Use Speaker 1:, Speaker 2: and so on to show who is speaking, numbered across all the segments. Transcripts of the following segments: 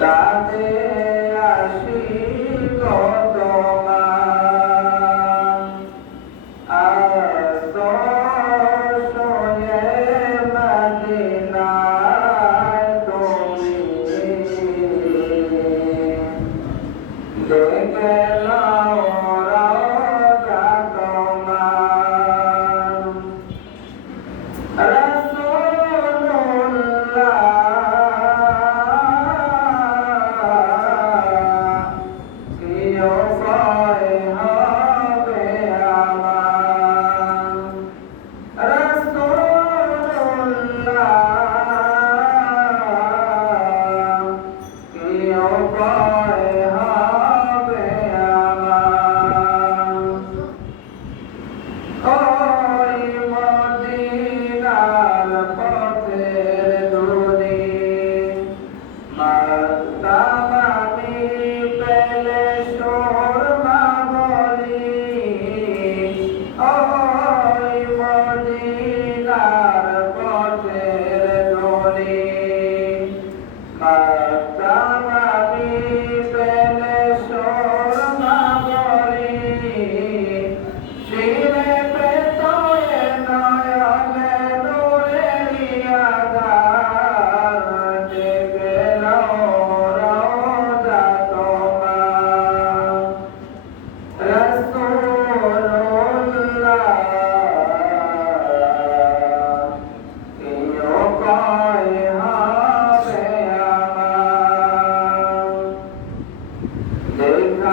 Speaker 1: তাতে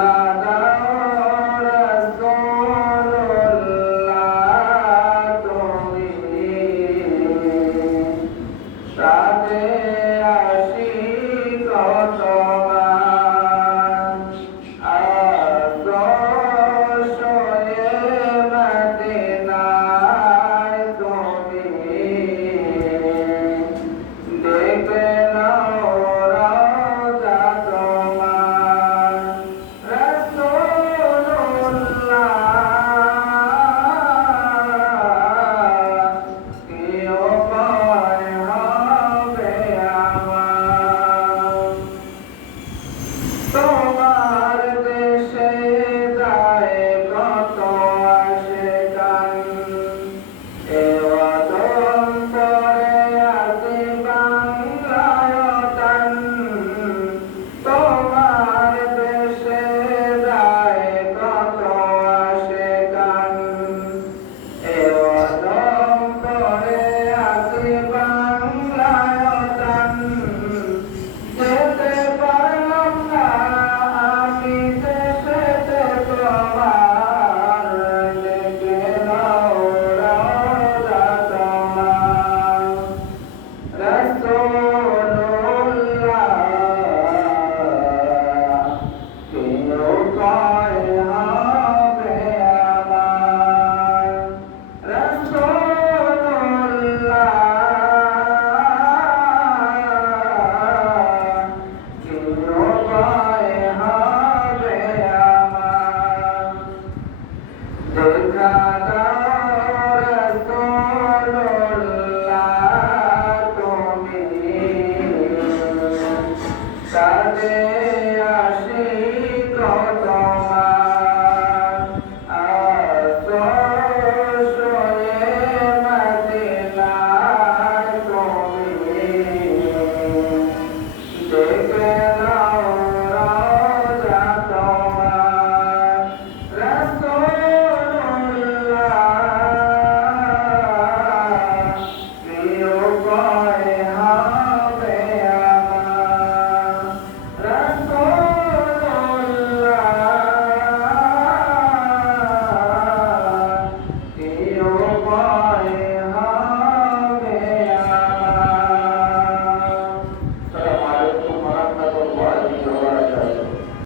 Speaker 1: দেখা Tomara